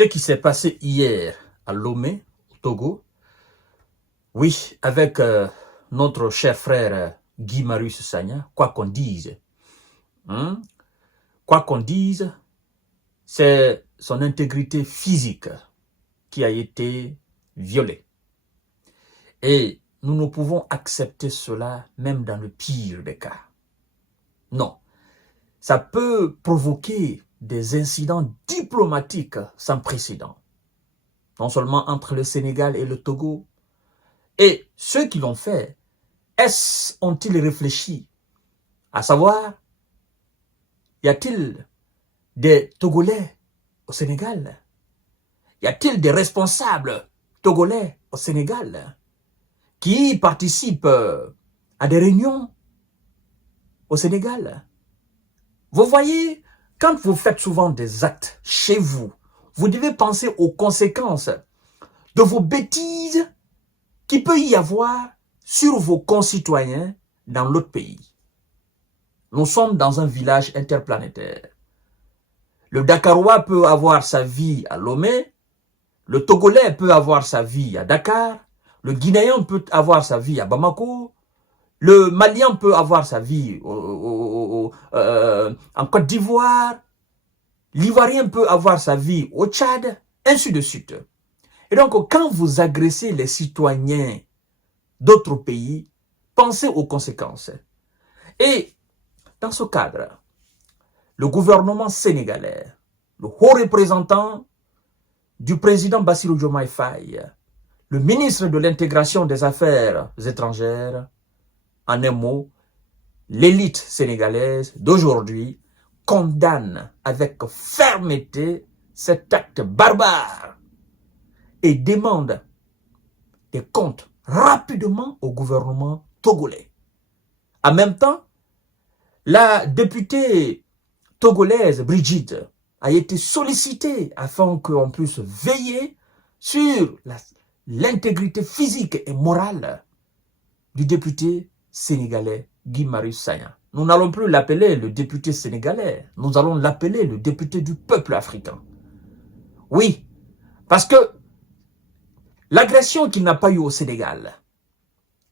Ce qui s'est passé hier à Lomé, au Togo, oui, avec notre cher frère Guy Marius Sagna, quoi qu'on dise, quoi qu'on dise, c'est son intégrité physique qui a été violée. Et nous ne pouvons accepter cela même dans le pire des cas. Non, ça peut provoquer des incidents diplomatiques sans précédent, non seulement entre le Sénégal et le Togo. Et ceux qui l'ont fait, ont-ils réfléchi à savoir, y a-t-il des Togolais au Sénégal? Y a-t-il des responsables togolais au Sénégal qui participent à des réunions au Sénégal? Vous voyez, quand vous faites souvent des actes chez vous, vous devez penser aux conséquences de vos bêtises qu'il peut y avoir sur vos concitoyens dans l'autre pays. Nous sommes dans un village interplanétaire. Le Dakarois peut avoir sa vie à Lomé, le Togolais peut avoir sa vie à Dakar, le Guinéen peut avoir sa vie à Bamako, le Malien peut avoir sa vie en Côte d'Ivoire, l'Ivoirien peut avoir sa vie au Tchad, ainsi de suite. Et donc, quand vous agressez les citoyens d'autres pays, pensez aux conséquences. Et dans ce cadre, le gouvernement sénégalais, le haut représentant du président Bassirou Diomaye Faye, le ministre de l'intégration des affaires étrangères, en un mot, l'élite sénégalaise d'aujourd'hui condamne avec fermeté cet acte barbare et demande des comptes rapidement au gouvernement togolais. En même temps, la députée togolaise Brigitte a été sollicitée afin qu'on puisse veiller sur l'intégrité physique et morale du député sénégalais Guy Marius Sagna. Nous n'allons plus l'appeler le député sénégalais, nous allons l'appeler le député du peuple africain. Oui, parce que l'agression qu'il n'a pas eue au Sénégal,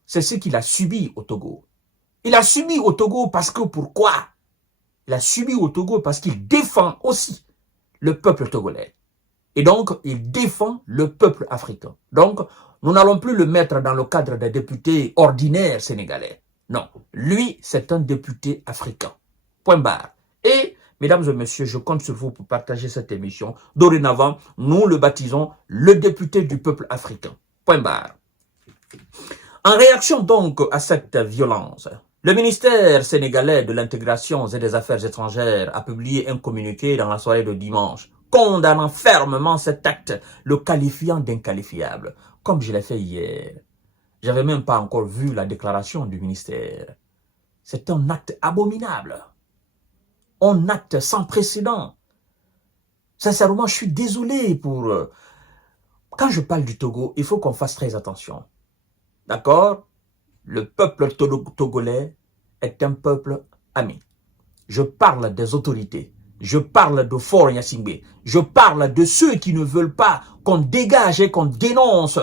c'est ce qu'il a subi au Togo. Il a subi au Togo parce que pourquoi? Il a subi au Togo parce qu'il défend aussi le peuple togolais. Et donc, il défend le peuple africain. Donc, nous n'allons plus le mettre dans le cadre des députés ordinaires sénégalais. Non, lui, c'est un député africain. Point barre. Et, mesdames et messieurs, je compte sur vous pour partager cette émission. Dorénavant, nous le baptisons le député du peuple africain. Point barre. En réaction donc à cette violence, le ministère sénégalais de l'intégration et des affaires étrangères a publié un communiqué dans la soirée de dimanche, condamnant fermement cet acte, le qualifiant d'inqualifiable, comme je l'ai fait hier. Je n'avais même pas encore vu la déclaration du ministère. C'est un acte abominable, un acte sans précédent. Sincèrement, je suis désolé pour... Quand je parle du Togo, il faut qu'on fasse très attention. D'accord? Le peuple togolais est un peuple ami. Je parle des autorités. Je parle de Faure Gnassingbé. Je parle de ceux qui ne veulent pas qu'on dégage et qu'on dénonce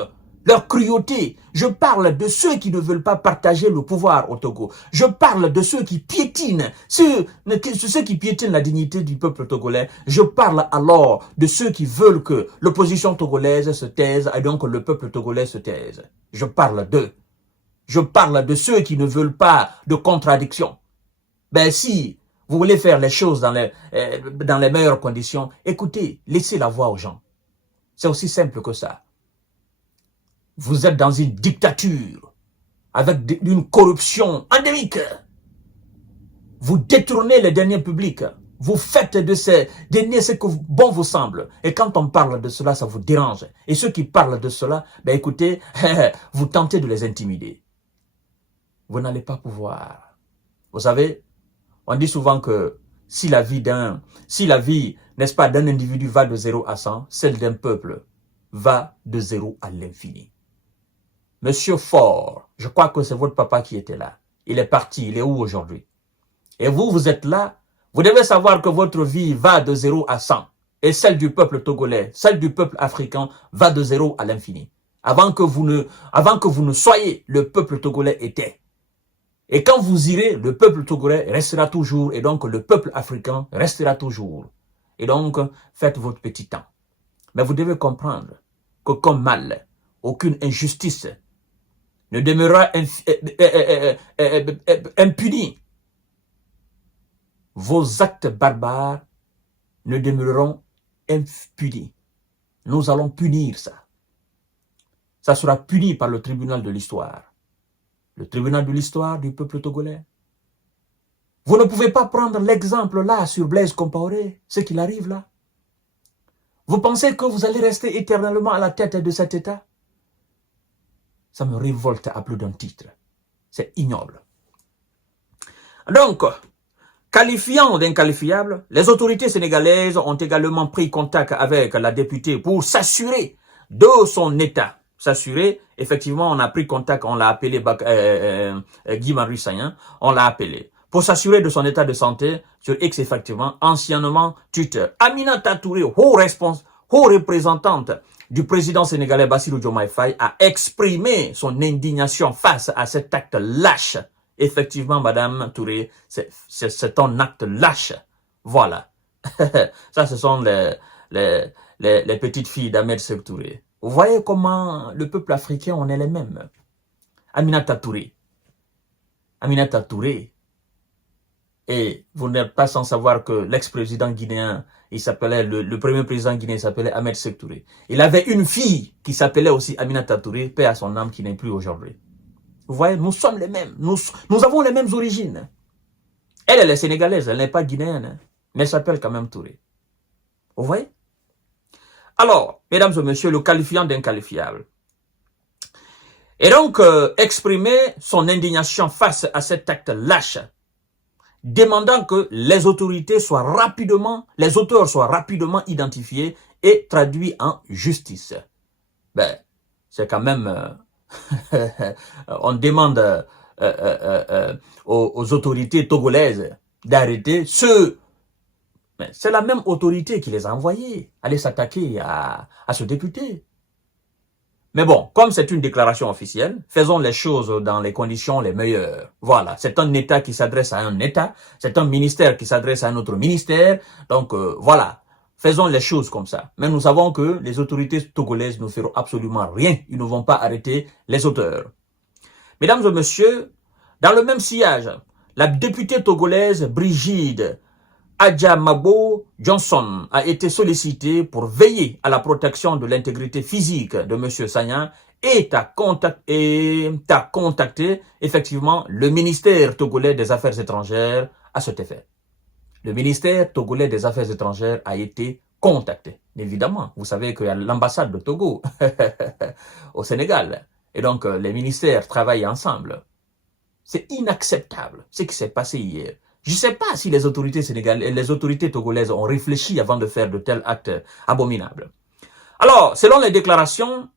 leur cruauté. Je parle de ceux qui ne veulent pas partager le pouvoir au Togo. Je parle de ceux qui piétinent, ceux qui piétinent la dignité du peuple togolais. Je parle alors de ceux qui veulent que l'opposition togolaise se taise et donc le peuple togolais se taise. Je parle d'eux. Je parle de ceux qui ne veulent pas de contradiction. Ben si vous voulez faire les choses dans les meilleures conditions, écoutez, laissez la voix aux gens. C'est aussi simple que ça. Vous êtes dans une dictature avec une corruption endémique. Vous détournez les deniers publics. Vous faites de ces deniers ce que bon vous semble. Et quand on parle de cela, ça vous dérange. Et ceux qui parlent de cela, ben écoutez, vous tentez de les intimider. Vous n'allez pas pouvoir. Vous savez, on dit souvent que si la vie, n'est-ce pas, d'un individu va de 0 à 100, celle d'un peuple va de 0 à l'infini. Monsieur Faure, je crois que c'est votre papa qui était là. Il est parti, il est où aujourd'hui? Et vous, vous êtes là. Vous devez savoir que votre vie va de 0 à 100. et celle du peuple togolais, celle du peuple africain va de zéro à l'infini. Avant que vous ne soyez, le peuple togolais était. Et quand vous irez, le peuple togolais restera toujours, et donc le peuple africain restera toujours. Et donc, faites votre petit temps. Mais vous devez comprendre que comme mal, aucune injustice ne demeurera impunie. Vos actes barbares ne demeureront impunis. Nous allons punir ça. Ça sera puni par le tribunal de l'histoire. Le tribunal de l'histoire du peuple togolais. Vous ne pouvez pas prendre l'exemple là sur Blaise Compaoré, ce qu'il arrive là. Vous pensez que vous allez rester éternellement à la tête de cet État? Ça me révolte à plus d'un titre. C'est ignoble. Donc, qualifiant d'inqualifiable, les autorités sénégalaises ont également pris contact avec la députée pour s'assurer de son état. S'assurer, effectivement, on a pris contact, on l'a appelé Guy Marius Sagna, on l'a appelé pour s'assurer de son état de santé sur X, effectivement, anciennement Twitter. Aminata Touré, haut représentante du président sénégalais Bassirou Diomaye Faye, a exprimé son indignation face à cet acte lâche. Effectivement, Madame Touré, c'est un acte lâche. Voilà. Ça, ce sont les petites filles d'Ahmed Sékou Touré. Vous voyez comment le peuple africain, on est les mêmes. Aminata Touré. Aminata Touré. Et vous n'êtes pas sans savoir que l'ex-président guinéen, il s'appelait, le premier président guinéen s'appelait Ahmed Sékou Touré. Il avait une fille qui s'appelait aussi Aminata Touré, paix à son âme, qui n'est plus aujourd'hui. Vous voyez, nous sommes les mêmes. Nous avons les mêmes origines. Elle est sénégalaise, elle n'est pas guinéenne, hein, mais elle s'appelle quand même Touré. Vous voyez? Alors, mesdames et messieurs, le qualifiant d'inqualifiable. Et donc, exprimer son indignation face à cet acte lâche, demandant que les autorités soient rapidement, les auteurs soient rapidement identifiés et traduits en justice. Ben, c'est quand même... on demande aux autorités togolaises d'arrêter ceux... Mais c'est la même autorité qui les a envoyés aller s'attaquer à ce député. Mais bon, comme c'est une déclaration officielle, faisons les choses dans les conditions les meilleures. Voilà, c'est un État qui s'adresse à un État, c'est un ministère qui s'adresse à un autre ministère. Donc voilà, faisons les choses comme ça. Mais nous savons que les autorités togolaises ne feront absolument rien. Ils ne vont pas arrêter les auteurs. Mesdames et messieurs, dans le même sillage, la députée togolaise Brigide Adjamabo Johnson a été sollicitée pour veiller à la protection de l'intégrité physique de M. Sagna et a contacté effectivement le ministère togolais des Affaires étrangères à cet effet. Le ministère togolais des Affaires étrangères a été contacté. Évidemment, vous savez qu'il y a l'ambassade de Togo au Sénégal. Et donc, les ministères travaillent ensemble. C'est inacceptable ce qui s'est passé hier. Je ne sais pas si les autorités sénégalaises, les autorités togolaises ont réfléchi avant de faire de tels actes abominables. Alors, selon les déclarations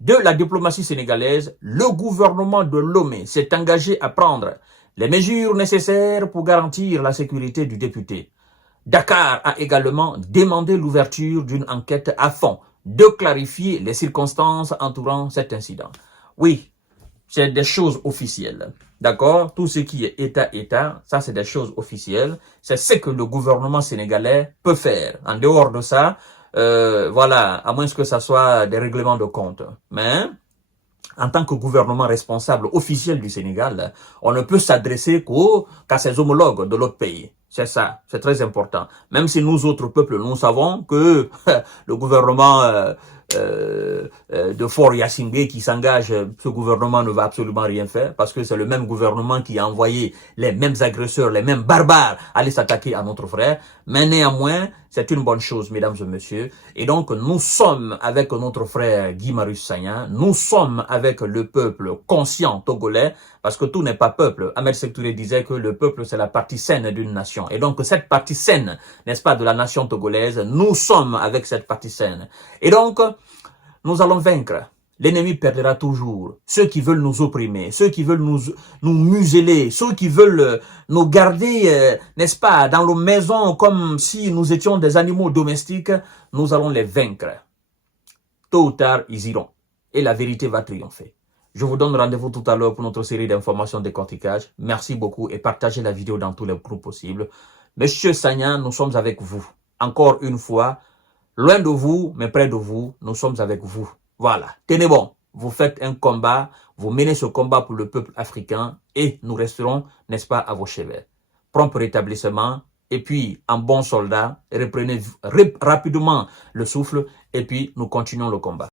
de la diplomatie sénégalaise, le gouvernement de Lomé s'est engagé à prendre les mesures nécessaires pour garantir la sécurité du député. Dakar a également demandé l'ouverture d'une enquête afin de clarifier les circonstances entourant cet incident. Oui, c'est des choses officielles. D'accord? Tout ce qui est État, ça c'est des choses officielles. C'est ce que le gouvernement sénégalais peut faire. En dehors de ça, voilà, à moins que ça soit des règlements de compte. Mais, en tant que gouvernement responsable officiel du Sénégal, on ne peut s'adresser qu'à ses homologues de l'autre pays. C'est ça, c'est très important. Même si nous autres peuples, nous savons que le gouvernement de Fort Yassingé qui s'engage, ce gouvernement ne va absolument rien faire parce que c'est le même gouvernement qui a envoyé les mêmes agresseurs, les mêmes barbares aller s'attaquer à notre frère. Mais néanmoins, c'est une bonne chose, mesdames et messieurs. Et donc, nous sommes avec notre frère Guy Marius Sagna, nous sommes avec le peuple conscient togolais, parce que tout n'est pas peuple. Ahmed Sékou Touré disait que le peuple, c'est la partie saine d'une nation. Et donc, cette partie saine, n'est-ce pas, de la nation togolaise, nous sommes avec cette partie saine. Et donc, nous allons vaincre. l'ennemi perdra toujours. Ceux qui veulent nous opprimer, ceux qui veulent nous museler, ceux qui veulent nous garder, n'est-ce pas, dans nos maisons comme si nous étions des animaux domestiques, nous allons les vaincre. Tôt ou tard, ils iront. Et la vérité va triompher. Je vous donne rendez-vous tout à l'heure pour notre série d'informations de décortiquage. Merci beaucoup et partagez la vidéo dans tous les groupes possibles. Monsieur Sagnan, nous sommes avec vous. Encore une fois, loin de vous, mais près de vous, nous sommes avec vous. Voilà, tenez bon. Vous faites un combat, vous menez ce combat pour le peuple africain et nous resterons, n'est-ce pas, à vos cheveux. Prompt rétablissement et puis, en bon soldat, reprenez rapidement le souffle et puis nous continuons le combat.